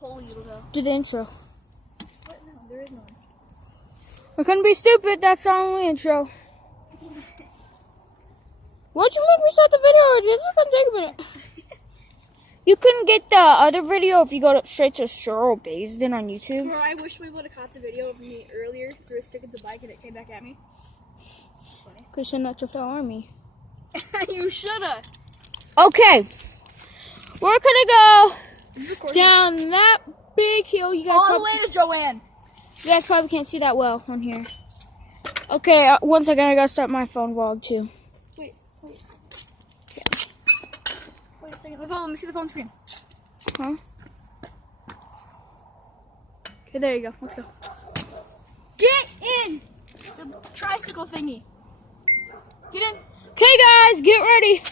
Holy little. Do the intro. What? No, there is none. I couldn't be stupid. That's the only intro. Why'd you make me start the video already? This is gonna take a minute. You can get the other video if you go straight to Cheryl Baisden on YouTube. Bro, I wish we would have caught the video of me earlier through a stick at the bike and it came back at me. That's funny. Could send that to the army. You shoulda. Okay. We're gonna go down that big hill. You guys All the probably, way to Joanne. you guys probably can't see that well on here. Okay, one second. I gotta start my phone vlog too. Wait a second. Wait a second. Let me see the phone screen. Huh? Okay, there you go. Let's go. Get in the tricycle thingy. Get in. Okay, guys, get ready.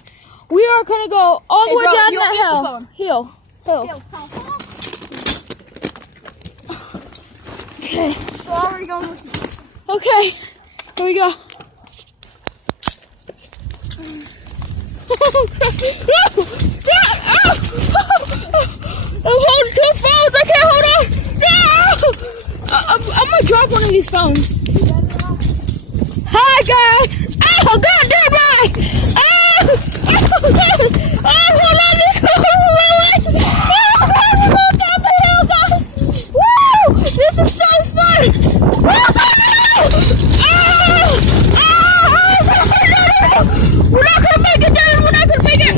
We are gonna go all the Hey, way bro, down you that don't need the hill. phone. Hill. Yo, come on. Okay. We're already going with you. Okay. Here we go. I'm holding two phones. I can't hold on. I'm gonna drop one of these phones. Hi, guys. Oh, God damn right. Hold on. This is Woo! This is so fun. We're not gonna make it, Dylan. We're not gonna make it.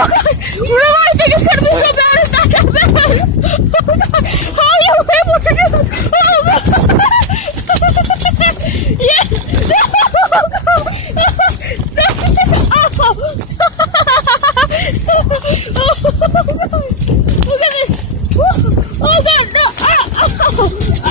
I think it's gonna be so bad. It's not that bad. Oh, you able to do it? Yes. Look at this. Oh, God. No.